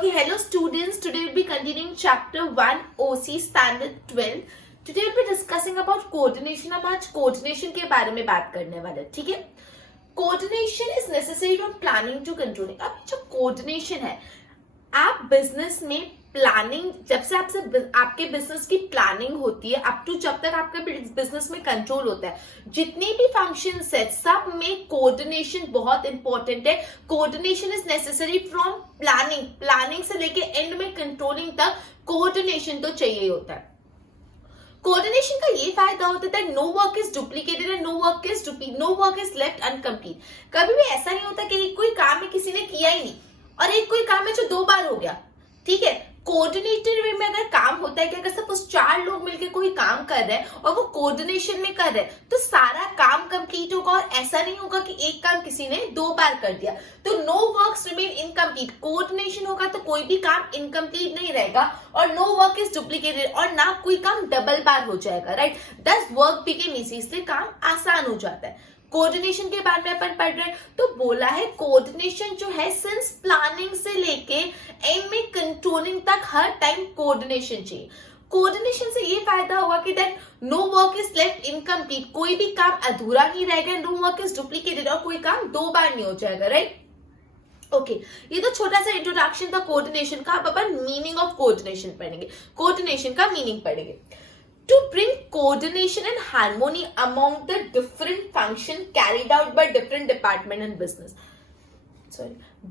Okay, hello students. Today we'll be continuing chapter 1 OC standard 12. Today we'll be discussing about coordination. अब आज coordination के बारे में बात करने वाले, ठीक है? Coordination is necessary from planning to controlling. अब जो coordination है, आप बिजनेस में प्लानिंग, जब से आपके बिजनेस की प्लानिंग होती है अप टू जब तक आपका बिजनेस में कंट्रोल होता है, जितने भी फंक्शंस है सब में कोऑर्डिनेशन बहुत इंपॉर्टेंट है. Coordination is necessary from planning से लेके एंड में कंट्रोलिंग तक कोऑर्डिनेशन तो चाहिए होता है. कोऑर्डिनेशन का ये फायदा होता है no work is duplicated and no work is left uncomplete. कभी भी ऐसा नहीं होता कि कोई काम है किसी ने किया ही नहीं और एक कोई काम है जो 2 बार हो गया, ठीक है. कोऑर्डिनेटेड वे में अगर काम होता है कि अगर सपोज 4 लोग मिलकर कोई काम कर रहे हैं और वो कोऑर्डिनेशन में कर रहे हैं तो सारा काम कंप्लीट होगा और ऐसा नहीं होगा कि एक काम किसी ने 2 बार कर दिया. तो no works remain incomplete. Coordination होगा तो कोई भी काम इनकम्प्लीट नहीं रहेगा और नो वर्क इज डुप्लीकेटेड और ना कोई काम डबल बार हो जाएगा, राइट. दस वर्क बिकेम इजी, इसलिए काम आसान हो जाता है. कोऑर्डिनेशन के बारे में अपन पढ़ रहे हैं तो बोला है कोऑर्डिनेशन जो है सिंस प्लानिंग से लेके एंड में कंट्रोलिंग तक हर टाइम कोऑर्डिनेशन चाहिए. कोऑर्डिनेशन से ये फायदा होगा कि that no work is left incomplete, कोई भी काम अधूरा नहीं रहेगा. नो वर्क इज डुप्लीकेटेड और कोई काम 2 बार नहीं हो जाएगा, राइट. ओके, ये तो छोटा सा इंट्रोडक्शन था कोऑर्डिनेशन का. अब अपन मीनिंग ऑफ कोऑर्डिनेशन पढ़ेंगे, कोऑर्डिनेशन का मीनिंग पढ़ेंगे. To bring coordination and harmony among the different functions carried out by different department and business.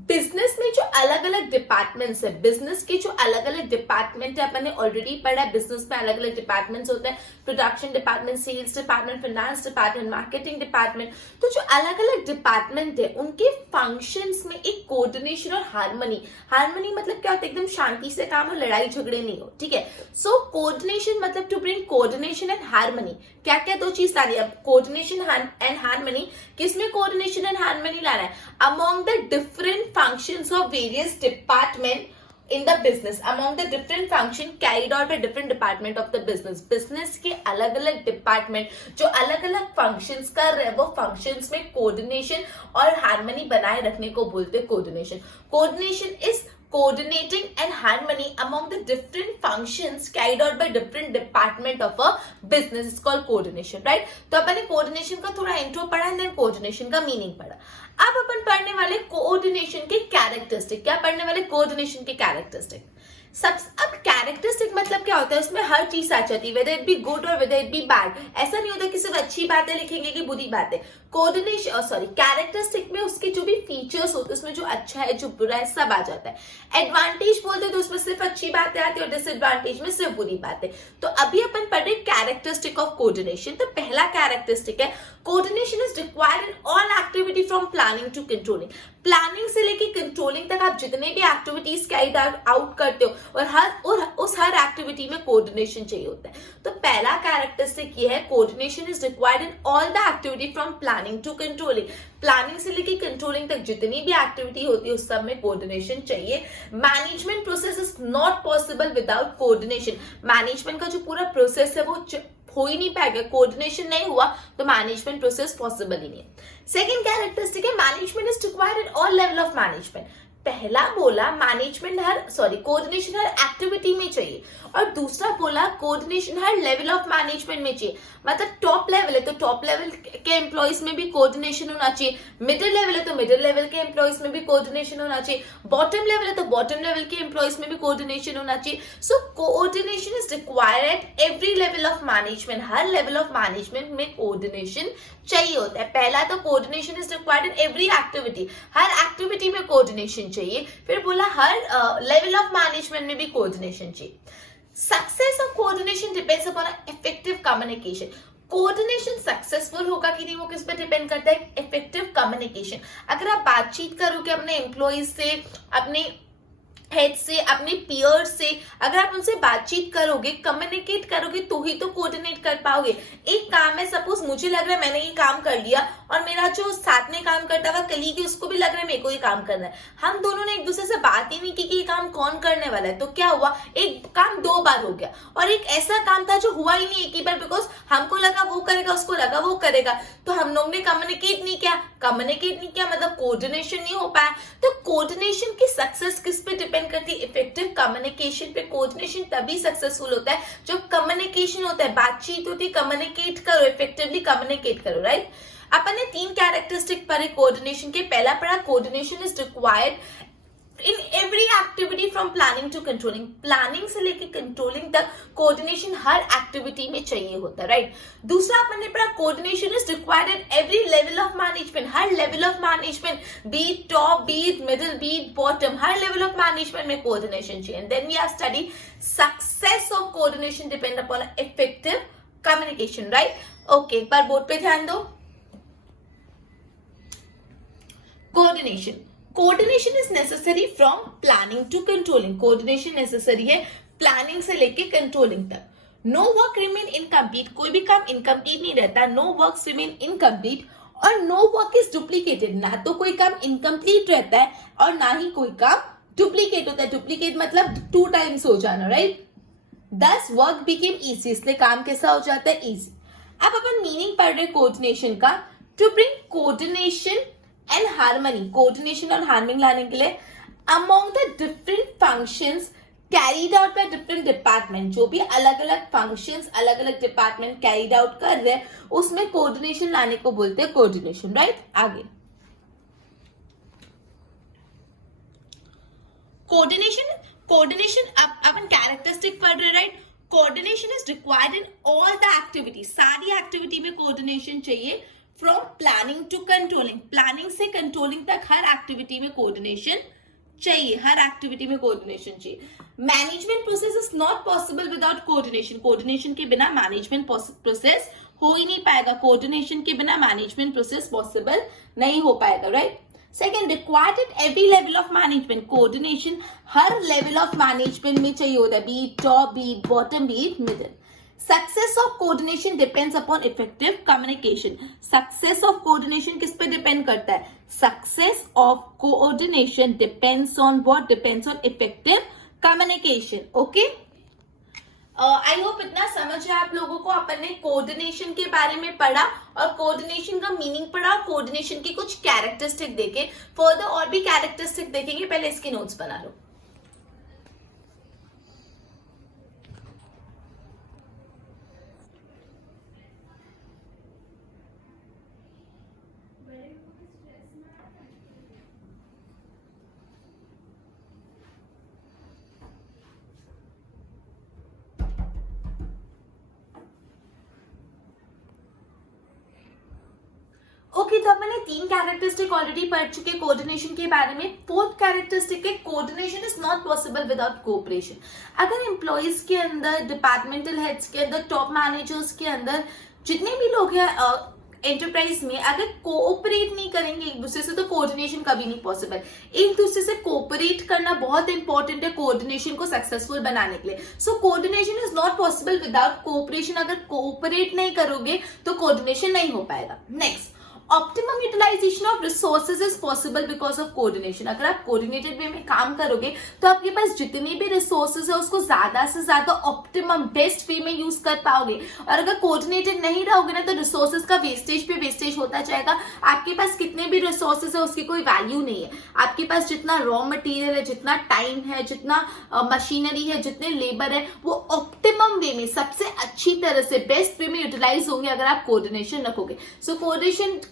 Business में जो अलग अलग डिपार्टमेंट्स है, बिजनेस के जो अलग अलग डिपार्टमेंट है अपन ने ऑलरेडी पढ़ा है. बिजनेस में अलग अलग डिपार्टमेंट्स होते हैं, production department, sales department, finance department, marketing department. तो जो अलग अलग डिपार्टमेंट है उनके फंक्शंस में एक कोऑर्डिनेशन और हार्मनी मतलब क्या होता है, एकदम शांति से काम हो, लड़ाई झगड़े नहीं हो, ठीक है. सो कोऑर्डिनेशन मतलब to bring coordination and harmony. क्या क्या 2 चीज ला रही है अब, कोऑर्डिनेशन एंड हार्मनी. किसमें कोऑर्डिनेशन एंड हार्मनी ला रहा है, among the different functions of various department in the business, among the different function carried out by different department of the business के अलग अलग डिपार्टमेंट जो अलग अलग फंक्शंस कर रहे हैं वो फंक्शंस में कोऑर्डिनेशन और हार्मनी बनाए रखने को बोलते हैं coordination. Coordination is coordinating and harmony among the different functions carried out by different department of a business is called coordination, right. तो अपन ने coordination का थोड़ा इंट्रो पढ़ा एंड देन coordination का मीनिंग पढ़ा. अब अपन पढ़ने वाले कोऑर्डिनेशन के कैरेक्टरिस्टिक. क्या पढ़ने वाले, कोऑर्डिनेशन के कैरेक्टरिस्टिक. अब कैरेक्टरिस्टिक मतलब क्या होता है, उसमें हर चीज आ जाती है, वेदर इट बी गुड और वेदर इट बी बैड. ऐसा नहीं होता कि सिर्फ अच्छी बातें लिखेंगे कि बुरी बातें. कोऑर्डिनेशन कैरेक्टरिस्टिक में उसके जो भी फीचर्स होते हैं उसमें जो अच्छा है जो बुरा है सब आ जाता है. एडवांटेज बोलते तो उसमें सिर्फ अच्छी बातें आती है और डिसएडवांटेज में सिर्फ बुरी बातें. तो अभी अपन पढ़ रहे कैरेक्टरिस्टिक ऑफ कोऑर्डिनेशन. तो पहला कैरेक्टरिस्टिक है coordination is required in all activity from planning to controlling. Planning से लेके कंट्रोलिंग तक आप जितने भी एक्टिविटीज कैरी आउट करते हो और उस हर एक्टिविटी में कोऑर्डिनेशन चाहिए होता है. तो पहला कैरेक्टरिस्टिक ये है coordination is required in all the activity from planning to controlling. Planning से लेके कंट्रोलिंग तक जितनी भी एक्टिविटी होती है उस सब में कोऑर्डिनेशन चाहिए. Management process is not possible without coordination. Management का जो पूरा प्रोसेस है वो हो ही नहीं पाएगा, कोऑर्डिनेशन नहीं हुआ तो मैनेजमेंट प्रोसेस पॉसिबल ही नहीं है. सेकंड कैरेक्टरिस्टिक है management is required in all level of management. पहला बोला कोऑर्डिनेशन हर एक्टिविटी में चाहिए और दूसरा बोला कोऑर्डिनेशन हर लेवल ऑफ मैनेजमेंट में चाहिए. मतलब टॉप लेवल है तो टॉप लेवल के एम्प्लॉइज में भी कोऑर्डिनेशन होना चाहिए, मिडिल लेवल है तो मिडिल लेवल के एम्प्लॉइज में भी कोऑर्डिनेशन होना चाहिए, बॉटम लेवल है तो बॉटम लेवल के एम्प्लॉइज में भी कोऑर्डिनेशन होना चाहिए. सो coordination is required at every level of management. हर लेवल ऑफ मैनेजमेंट में कोऑर्डिनेशन चाहिए होता है. पहला तो coordination is required in every activity, her activity में कोऑर्डिनेशन चाहिए. फिर बोला हर लेवल ऑफ मैनेजमेंट में भी कोऑर्डिनेशन चाहिए. Success of coordination depends upon effective communication. Coordination successful होगा कि नहीं वो किस पे डिपेंड करता है, इफेक्टिव कम्युनिकेशन. अगर आप बातचीत करोगे अपने एम्प्लॉइज से, अपने हेड से, अपने पीयर से, अगर आप उनसे बातचीत करोगे, कम्युनिकेट करोगे तो ही तो कोऑर्डिनेट कर पाओगे. एक काम है, सपोज मुझे लग रहा है मैंने ये काम कर लिया और मेरा जो साथ में काम करता हुआ कलीग है उसको भी लग रहा है मेरे को ये काम करना है. हम दोनों ने एक दूसरे से बात ही नहीं की कि ये काम कौन करने वाला है. तो क्या हुआ, एक काम 2 बार हो गया और एक ऐसा काम था जो हुआ ही नहीं एक ही बार, बिकॉज हमको लगा वो करेगा, उसको लगा वो करेगा, तो हम लोग ने कम्युनिकेट नहीं किया मतलब कोऑर्डिनेशन नहीं हो पाया. तो कोऑर्डिनेशन की सक्सेस किस पे डिपेंड डिपेंड करती है इफेक्टिव कम्युनिकेशन पे। कोऑर्डिनेशन तभी सक्सेसफुल होता है जब कम्युनिकेशन होता है, बातचीत होती है, कम्युनिकेट करो, इफेक्टिवली कम्युनिकेट करो, राइट। अपन ने 3 कैरेक्टरिस्टिक पढ़े कोऑर्डिनेशन के। पहला पढ़ा coordination is required in every activity from planning to controlling. Planning से लेकर कंट्रोलिंग तक कोऑर्डिनेशन हर एक्टिविटी में चाहिए होता है, राइट। दूसरा अपन ने पढ़ा coordination is required in every level of management. हर level of management, be top, be middle, be bottom, हर लेवल ऑफ मैनेजमेंट में कोऑर्डिनेशन चाहिए। Then we are study success of coordination depend upon effective communication, right. Okay, एक बार board पे ध्यान दो। Coordination is necessary from planning to controlling. Coordination necessary है planning से लेके कंट्रोलिंग तक। नो वर्क रिमेन इनकम्प्लीट, कोई भी काम इनकम्प्लीट नहीं रहता। नो वर्क रिमेन इनकम्प्लीट और नो वर्क इज डुप्लीकेटेड। ना तो कोई काम इनकम्प्लीट रहता है और ना ही कोई काम डुप्लीकेट होता है। डुप्लीकेट मतलब 2 टाइम्स हो जाना, राइट। दस वर्क बिकेम इजी, इसलिए काम कैसा हो जाता है, इजी। अब अपन मीनिंग पढ़ रहे कोऑर्डिनेशन का। To bring coordination and harmony, coordination और हार्मनी लाने के लिए among the different functions carried out by different department. जो भी अलग अलग फंक्शंस अलग अलग डिपार्टमेंट कैरीड आउट कर रहे हैं उसमें कोऑर्डिनेशन लाने को बोलते हैं कोऑर्डिनेशन, राइट। आगे कोऑर्डिनेशन अपन कैरेक्टरिस्टिक पढ़ रहे, right. Coordination is required in all the activity, सारी एक्टिविटी में कोऑर्डिनेशन चाहिए। From planning to controlling, planning से कंट्रोलिंग तक हर एक्टिविटी में कोऑर्डिनेशन चाहिए, हर एक्टिविटी में कोऑर्डिनेशन चाहिए। Management process is not possible without coordination, coordination के बिना मैनेजमेंट प्रोसेस हो ही नहीं पाएगा। कोऑर्डिनेशन के बिना मैनेजमेंट प्रोसेस पॉसिबल नहीं हो पाएगा, right. Second, required at every level of management, coordination हर लेवल ऑफ मैनेजमेंट में चाहिए होता है, be top, be bottom, be middle. Success of coordination depends upon effective communication. Success of coordination किस पे डिपेंड करता है? Success of coordination depends on what? Depends on effective communication. Okay, I hope इतना समझ है आप लोगों को। अपन ने कोऑर्डिनेशन के बारे में पढ़ा और कोऑर्डिनेशन का मीनिंग पढ़ा, कोऑर्डिनेशन की कुछ कैरेक्टरिस्टिक देखे। फर्दर और भी कैरेक्टरिस्टिक देखेंगे, पहले इसकी नोट्स बना लो। ओके, तो मैंने 3 कैरेक्टरिस्टिक ऑलरेडी पढ़ चुके कोऑर्डिनेशन के बारे में। फोर्थ कैरेक्टरिस्टिक है coordination is not possible without cooperation. अगर एम्प्लॉइज के अंदर, डिपार्टमेंटल हेड्स के अंदर, टॉप मैनेजर्स के अंदर जितने भी लोग हैं एंटरप्राइज में, अगर कोऑपरेट नहीं करेंगे एक दूसरे से तो कोऑर्डिनेशन कभी नहीं पॉसिबल। एक दूसरे से कोऑपरेट करना बहुत इंपॉर्टेंट है कोऑर्डिनेशन को सक्सेसफुल बनाने के लिए। So coordination is not possible without cooperation. अगर कोऑपरेट नहीं करोगे तो कोऑर्डिनेशन नहीं हो पाएगा। Next, optimum utilization of resources is possible because of coordination. अगर आप कोऑर्डिनेटेड वे में काम करोगे तो आपके पास जितनी भी रिसोर्सेज है उसको ज्यादा से ज्यादा ऑप्टिमम बेस्ट वे में यूज कर पाओगे। और अगर कोऑर्डिनेटेड नहीं रहोगे ना तो रिसोर्सेज का वेस्टेज पे वेस्टेज होता जाएगा। आपके पास कितने भी रिसोर्सेज है उसकी कोई वैल्यू नहीं है। आपके पास जितना रॉ मटेरियल है, जितना टाइम है, जितना मशीनरी है, जितने लेबर है, वो ऑप्टिमम वे में सबसे अच्छी तरह से बेस्ट वे में यूटिलाइज होंगे अगर आप कोऑर्डिनेशन रखोगे। सो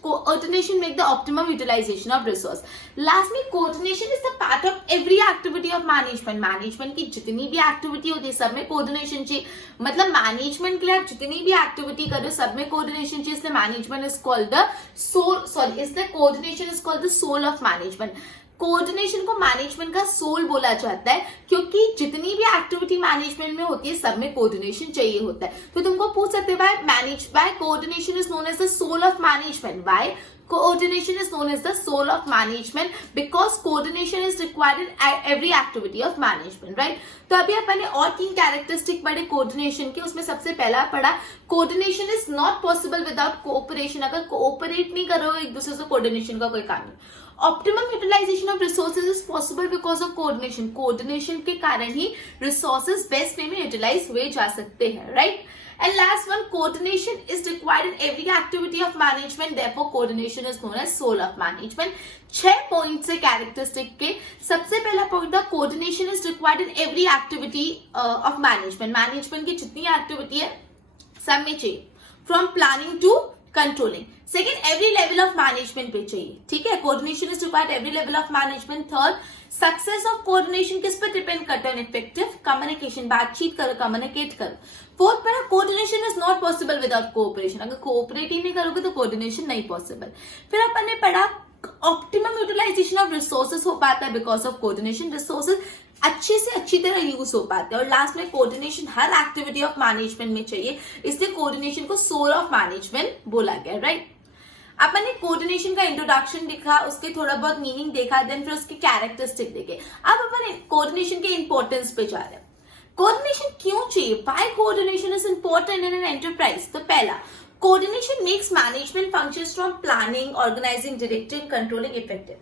coordination make the optimum utilization of resource. Last में coordination is the part of every activity of management. Management की जितनी भी एक्टिविटी होती है सब में कोऑर्डिनेशन चाहिए। मतलब मैनेजमेंट के लिए आप जितनी भी एक्टिविटी कर रहे हो सब में कोऑर्डिनेशन चाहिए। इसलिए management is called the soul, sorry इसलिए coordination is called the soul of management. Coordination को मैनेजमेंट का सोल बोला जाता है क्योंकि जितनी भी एक्टिविटी मैनेजमेंट में होती है सब में कोऑर्डिनेशन चाहिए होता है। तो तुमको पूछ सकते हैं why coordination is known as the soul of management. Why coordination is known as the soul of management because coordination is required in every activity of management, right? तो अभी अपन ने और 3 कैरेक्टरिस्टिक पढ़े कोऑर्डिनेशन के। उसमें सबसे पहला पढ़ा coordination is not possible without cooperation. अगर कोऑपरेट नहीं करोगे एक दूसरे से कोऑर्डिनेशन का कोई काम नहीं। Optimum utilization of resources is possible because of coordination, coordination के कारण ही रिसोर्सेज बेस्ट वे में यूटिलाइज हुए जा सकते हैं, right. And last one, coordination is required in every activity of management. Therefore, coordination is known as soul of management. 6 points है characteristic के। सबसे पहला पॉइंट था coordination is required in every activity of management. Management की जितनी activity है सब में चाहिए, from planning to controlling. Second, every level of management पे चाहिए, ठीक है। Coordination is required every level of management. Third, success of coordination किस पर डिपेंड करता है? इफेक्टिव कम्युनिकेशन, बातचीत करो, कम्युनिकेट करो। फोर्थ पढ़ा, coordination is not possible without cooperation, अगर कोऑपरेट ही नहीं करोगे तो कोऑर्डिनेशन नहीं पॉसिबल। फिर अपन ने पढ़ा ऑप्टिमम यूटिलाइजेशन ऑफ रिसोर्सेज हो पाता है बिकॉज ऑफ कोऑर्डिनेशन, रिसोर्सेज अच्छे से अच्छी तरह यूज हो पाते हैं। और लास्ट में coordination her activity of management में चाहिए, इसलिए कोऑर्डिनेशन को सोल ऑफ मैनेजमेंट बोला गया, राइट। अपन ने कोऑर्डिनेशन का इंट्रोडक्शन देखा, उसके थोड़ा बहुत मीनिंग देखा, देन फिर उसके कैरेक्टरिस्टिक देखे। अब अपन कोऑर्डिनेशन के इंपॉर्टेंस पे जा रहे हैं। कोऑर्डिनेशन क्यों चाहिए? Why coordination is important in an enterprise? तो पहला, coordination makes management functions from planning, organizing, directing, controlling effective.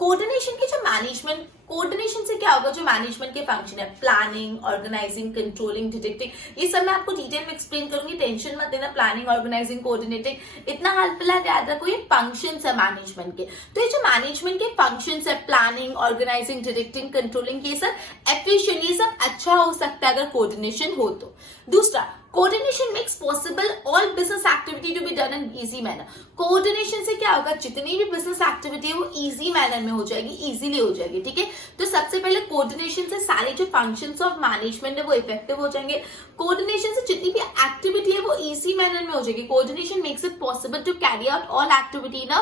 Coordination के जो मैनेजमेंट, कोऑर्डिनेशन से क्या होगा, जो मैनेजमेंट के फंक्शन है, प्लानिंग, ऑर्गेनाइजिंग, कंट्रोलिंग, डिटेक्टिंग, ये सब मैं आपको डिटेल में एक्सप्लेन करूंगी, टेंशन मत लेना। प्लानिंग, ऑर्गेनाइजिंग, कोऑर्डिनेटिंग, इतना हाल फिलहाल याद रखो, ये फंक्शंस है मैनेजमेंट के। तो ये जो मैनेजमेंट के फंक्शंस है, प्लानिंग, ऑर्गेनाइजिंग, डिटेक्टिंग, कंट्रोलिंग, ये सब एफिशिएंट, ये सब अच्छा हो सकता है अगर कोऑर्डिनेशन हो तो। दूसरा, coordination makes possible all business activity to be done in easy manner. Coordination से क्या होगा, जितनी भी बिजनेस एक्टिविटी है वो इजी मैनर में हो जाएगी, इजीली हो जाएगी, ठीक है। तो सबसे पहले कोऑर्डिनेशन से सारे जो फंक्शंस ऑफ मैनेजमेंट है वो इफेक्टिव हो जाएंगे। कोऑर्डिनेशन से जितनी भी एक्टिविटी है वो इजी मैनर में हो जाएगी। Coordination makes it possible to carry out all activity in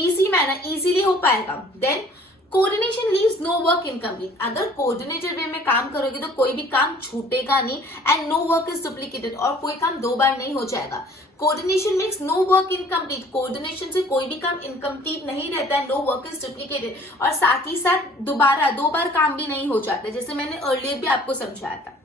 easy manner, easily हो पाएगा। Then coordination leaves no work incomplete. अगर कोऑर्डिनेटेड वे में काम करोगे तो कोई भी काम छूटेगा नहीं, and no work is duplicated, और कोई काम 2 बार नहीं हो जाएगा। Coordination makes no work incomplete, coordination से कोई भी काम इनकम्प्लीट नहीं रहता है, नो वर्क इज डुप्लीकेटेड, और साथ ही साथ दोबारा 2 बार काम भी नहीं हो जाता, जैसे मैंने अर्लियर भी आपको समझाया था।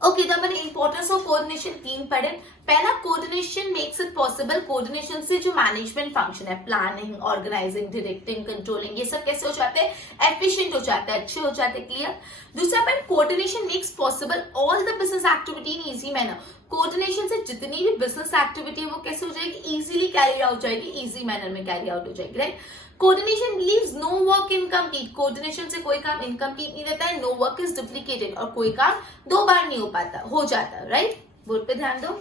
ओके, तो मैंने इंपॉर्टेंस ऑफ कोऑर्डिनेशन 3 पढ़े। पहला, coordination makes it possible, coordination से जो मैनेजमेंट फंक्शन है, प्लानिंग, ऑर्गेनाइजिंग, डायरेक्टिंग, कंट्रोलिंग, ये सब कैसे हो जाते हैं, एफिशिएंट हो जाते हैं, अच्छे हो जाते हैं, क्लियर। दूसरा point, coordination makes possible all the business activity in easy manner. Coordination से जितनी भी बिजनेस एक्टिविटी है वो कैसे हो जाएगी, इजीली कैरी आउट हो जाएगी, इजी मैनर में कैरी आउट हो जाएगी, right. Coordination leaves no work incomplete, coordination से कोई काम इनकम्प्लीट नहीं रहता है, नो वर्क इज डुप्लीकेटेड, और कोई काम 2 बार नहीं हो पाता, हो जाता, राइट। बोर्ड पे ध्यान दो।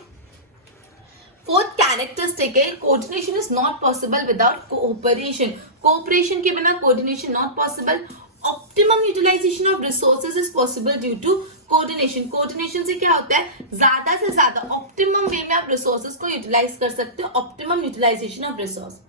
फोर्थ कैरेक्टरिस्टिक है, coordination is not possible without cooperation, cooperation के बिना coordination not possible. Optimum utilization of resources is possible due to coordination, coordination से क्या होता है, ज्यादा से ज्यादा ऑप्टिमम वे में आप रिसोर्सेज को यूटिलाइज कर सकते हो, optimum utilization of resource.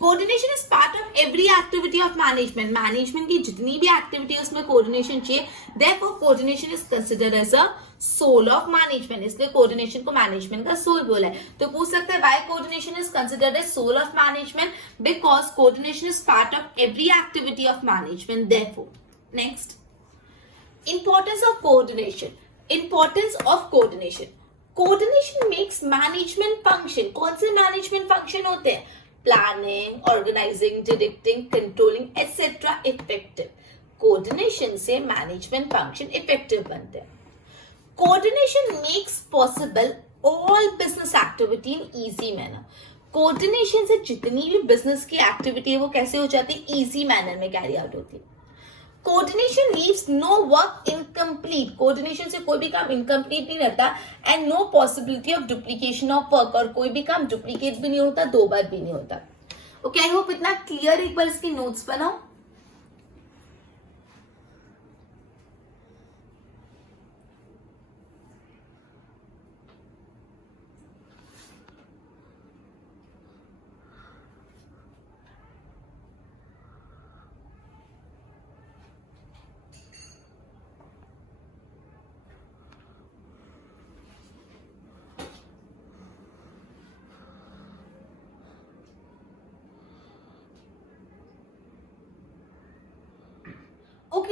Coordination is part of every activity of management, management की जितनी भी एक्टिविटी है उसमें कोऑर्डिनेशन चाहिए, therefore coordination is considered as a soul of management, इसलिए कोऑर्डिनेशन को मैनेजमेंट का सोल बोला है। तो पूछ सकते हैं why coordination is considered as soul of management, because coordination is part of every activity of management, therefore. Next, importance of coordination, importance of coordination. Coordination makes management function, कौन से management function होते हैं, planning, organizing, directing, controlling etcetera effective. Coordination से management function effective बनते हैं। Coordination makes possible all business activity in easy manner, coordination से जितनी भी बिजनेस की एक्टिविटी है वो कैसे हो जाती है, इजी मैनर में कैरी आउट होती है। Coordination leaves no work incomplete, coordination से कोई भी काम इनकम्प्लीट नहीं रहता, and no possibility of duplication of work, और कोई भी काम डुप्लीकेट भी नहीं होता, 2 बार भी नहीं होता। ओके, आई होप इतना क्लियर, एक बार इसकी नोट्स बनाओ।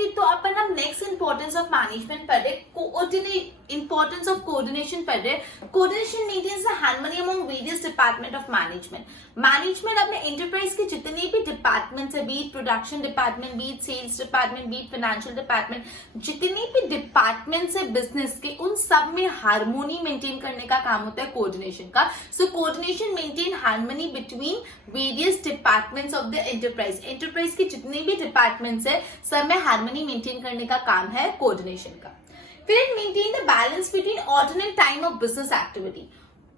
तो अपन अब नेक्स्ट इंपॉर्टेंस ऑफ मैनेजमेंट पढ़ रहे, इंपॉर्टेंस ऑफ कोऑर्डिनेशन पढ़ रहे। Coordination maintains the harmony among various department of management. Management अपने एंटरप्राइज के जितने भी डिपार्टमेंट्स है, be it production department, be it sales department, be it financial department, जितने भी डिपार्टमेंट्स है बिजनेस के, उन सब में हार्मोनी मेंटेन करने का काम होता है कोऑर्डिनेशन का। So coordination maintain harmony between various departments of the enterprise. Enterprise के जितने भी डिपार्टमेंट्स है सब में हार्मनी मेंटेन करने का काम है कोऑर्डिनेशन का। फिर it maintain the balance between order and time of business activity.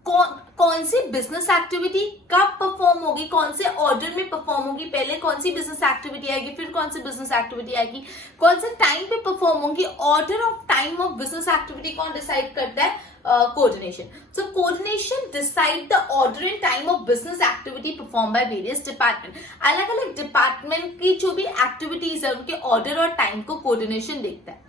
कौन सी बिजनेस एक्टिविटी कब परफॉर्म होगी, कौन से ऑर्डर में परफॉर्म होगी, पहले कौन सी बिजनेस एक्टिविटी आएगी, फिर कौन सी बिजनेस एक्टिविटी आएगी, कौन से टाइम पे परफॉर्म होगी, order of time of business activity कौन डिसाइड करता है, coordination. So coordination decide the order and time of business activity perform by various department. अलग अलग डिपार्टमेंट की जो भी एक्टिविटीज है उनके ऑर्डर और टाइम को कोऑर्डिनेशन देखता है।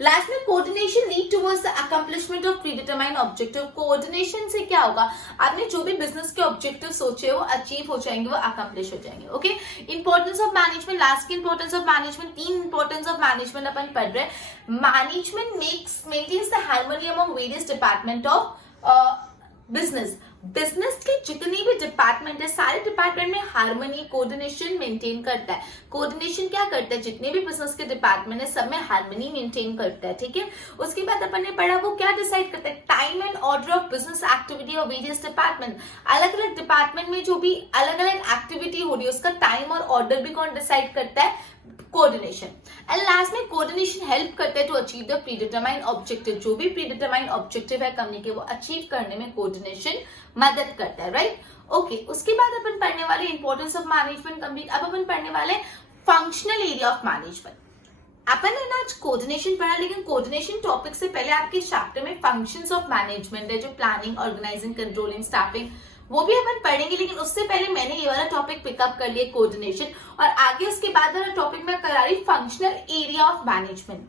लास्ट में coordination lead towards the accomplishment of predetermined objective. Coordination से क्या होगा, आपने जो भी बिजनेस के ऑब्जेक्टिव सोचे वो अचीव हो जाएंगे, वो अकम्प्लिश हो जाएंगे। Okay, importance of management, last की importance of management, 3 importance of management अपन पढ़ रहे हैं। Management maintains the harmony among various department of business. Business के जितने भी डिपार्टमेंट है सारे डिपार्टमेंट में हार्मनी कोऑर्डिनेशन मेंटेन करता है। कोऑर्डिनेशन क्या करता है, जितने भी बिजनेस के डिपार्टमेंट है सब में हार्मनी मेंटेन करता है। ठीक है, उसके बाद अपन ने पढ़ा वो क्या डिसाइड करता है, time and order of business activity of various department. अलग अलग डिपार्टमेंट में जो भी अलग अलग एक्टिविटी हो रही है उसका टाइम और ऑर्डर भी कौन डिसाइड करता है, कोऑर्डिनेशन। एंड लास्ट में कोऑर्डिनेशन हेल्प करता है to achieve the predetermined objective. जो भी प्रीडिटरमाइंड ऑब्जेक्टिव है कंपनी के वो अचीव करने में कोऑर्डिनेशन मदद करता है, राइट। ओके, उसके बाद अपन पढ़ने वाले इंपॉर्टेंस ऑफ मैनेजमेंट कंप्लीट। अब अपन पढ़ने वाले फंक्शनल एरिया ऑफ मैनेजमेंट। अपन ने आज कोऑर्डिनेशन पढ़ा, लेकिन कोऑर्डिनेशन टॉपिक से पहले आपके चैप्टर में फंक्शंस ऑफ मैनेजमेंट है, जो प्लानिंग, ऑर्गेनाइजिंग, कंट्रोलिंग, स्टाफिंग, वो भी अपन पढ़ेंगे। लेकिन उससे पहले मैंने ये वाला टॉपिक पिकअप कर लिया कोऑर्डिनेशन, और आगे उसके बाद वाला टॉपिक मैं करा रही फंक्शनल एरिया ऑफ मैनेजमेंट।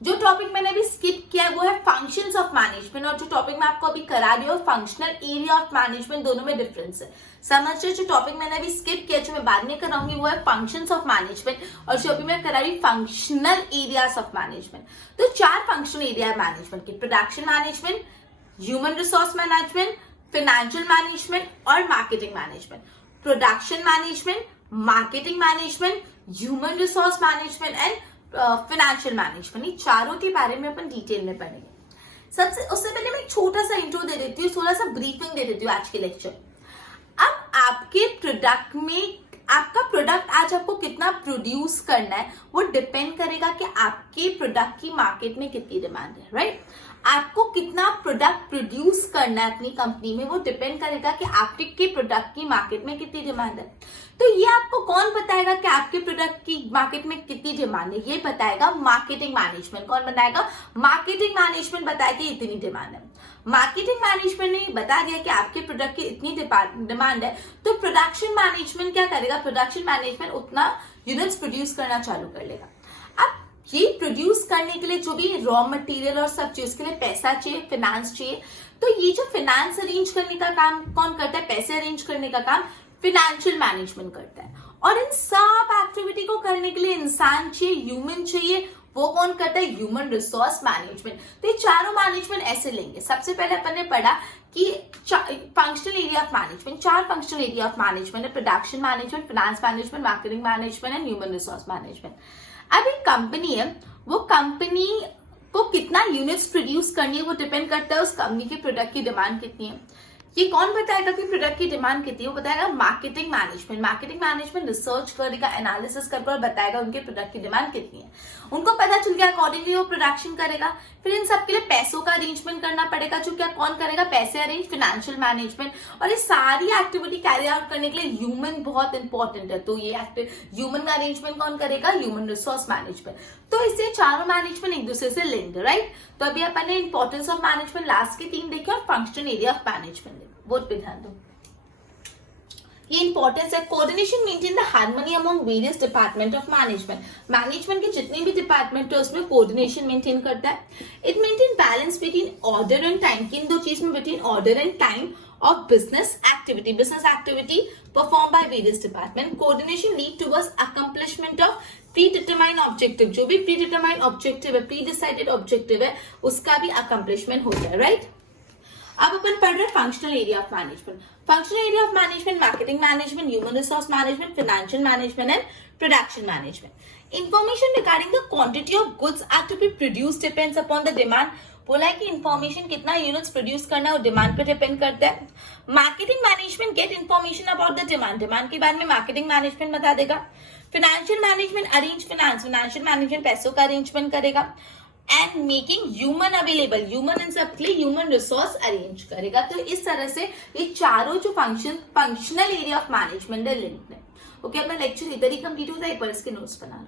जो टॉपिक मैंने अभी स्किप किया वो है फंक्शंस ऑफ मैनेजमेंट, और जो टॉपिक मैं आपको अभी करा रही हूँ फंक्शनल एरिया ऑफ मैनेजमेंट, दोनों में डिफरेंस है। समझिए, जो टॉपिक मैंने अभी स्किप किया जो मैं बाद में कराऊंगी वो है फंक्शंस ऑफ मैनेजमेंट, और जो अभी मैं करा रही फंक्शनल एरियाज ऑफ मैनेजमेंट। तो 4 फंक्शनल एरिया है मैनेजमेंट की, production management, human resource management, financial management और marketing management. Production management, marketing management, human resource management and financial management, ये चारों के बारे में अपन डिटेल में पढ़ेंगे। उससे पहले मैं एक छोटा सा इंट्रो दे देती हूँ, थोड़ा सा ब्रीफिंग दे देती हूँ आज के लेक्चर। अब आपके प्रोडक्ट में, आपका प्रोडक्ट आज आपको कितना प्रोड्यूस करना है वो डिपेंड करेगा कि आपके प्रोडक्ट की मार्केट में कितनी डिमांड है, राइट। आपको कितना प्रोडक्ट प्रोड्यूस करना है अपनी कंपनी में वो डिपेंड करेगा कि आपके प्रोडक्ट की मार्केट में कितनी डिमांड है। तो ये आपको कौन बताएगा कि आपके प्रोडक्ट की मार्केट में कितनी डिमांड है, ये बताएगा मार्केटिंग मैनेजमेंट। कौन बताएगा, मार्केटिंग मैनेजमेंट बताएगा इतनी डिमांड है। मार्केटिंग मैनेजमेंट ने बता दिया कि आपके प्रोडक्ट की इतनी डिमांड है, तो प्रोडक्शन मैनेजमेंट क्या करेगा, प्रोडक्शन मैनेजमेंट उतना यूनिट्स प्रोड्यूस करना चालू कर लेगा। अब ये प्रोड्यूस करने के लिए जो भी रॉ मटेरियल और सब चीज, उसके लिए पैसा चाहिए, फाइनेंस चाहिए। तो ये जो फाइनेंस अरेंज करने का काम कौन करता है, पैसे अरेंज करने का काम फाइनेंशियल मैनेजमेंट करता है। और इन सब एक्टिविटी को करने के लिए इंसान चाहिए, ह्यूमन चाहिए, वो कौन करता है, ह्यूमन रिसोर्स मैनेजमेंट। तो ये चारों मैनेजमेंट ऐसे लेंगे। सबसे पहले अपन ने पढ़ा कि functional area of management, 4 functional area of management है, production management, finance management, marketing management and human resource management. अब एक कंपनी है, वो कंपनी को कितना यूनिट्स प्रोड्यूस करनी है वो डिपेंड करता है उस कंपनी के प्रोडक्ट की डिमांड कितनी है। ये कौन बताएगा कि प्रोडक्ट की डिमांड कितनी है, वो बताएगा marketing management. Marketing management research करेगा, एनालिसिस कर बताएगा उनके प्रोडक्ट की डिमांड कितनी है। उनको पता चल गया, अकॉर्डिंगली वो प्रोडक्शन करेगा। फिर इन सबके लिए पैसों का अरेंजमेंट करना पड़ेगा, जो क्या कौन करेगा, पैसे अरेंज, फाइनेंशियल मैनेजमेंट। और ये सारी एक्टिविटी कैरी आउट करने के लिए ह्यूमन बहुत इंपॉर्टेंट है, तो ये ह्यूमन का अरेंजमेंट कौन करेगा, ह्यूमन रिसोर्स मैनेजमेंट। तो इससे चारों मैनेजमेंट एक दूसरे से लिंक्ड, राइट। तो अभी अपन ने इंपॉर्टेंस ऑफ मैनेजमेंट लास्ट के 3 देखे और functional area of management both पे ध्यान दो। ये इंपॉर्टेंस है, coordination maintain the harmony among various department of management. Management के जितने भी डिपार्टमेंट है उसमें कोऑर्डिनेशन मेंटेन करता है। It maintain balance between order and time, किन 2 चीज में, between order and time of business activity performed by various department. Coordination lead towards accomplishment of pre determine objective, जो भी प्री डिटरमाइन ऑब्जेक्टिव है, pre decided objective है, उसका भी accomplishment होता है, राइट। अब अपन पढ़ रहे हैं functional area of management. Functional area of management, marketing management, human resource management, financial management and production management. Information regarding the quantity of goods are to be produce depends upon the demand. बोला है कि information कितना units produce करना है वो demand पे depend करता है। Marketing management get information about the demand, demand के बारे में मार्केटिंग मैनेजमेंट बता देगा। Financial management arrange finance, financial management पैसों का अरेंजमेंट करेगा। And making human available, human in सबके लिए ह्यूमन रिसोर्स अरेंज करेगा। तो इस तरह से ये चारों जो फंक्शनल एरिया ऑफ मैनेजमेंट है लिंक्ड है। ओके, अपना लेक्चर इधर ही कंप्लीट होता है, एक बार इसके नोट्स बना लो।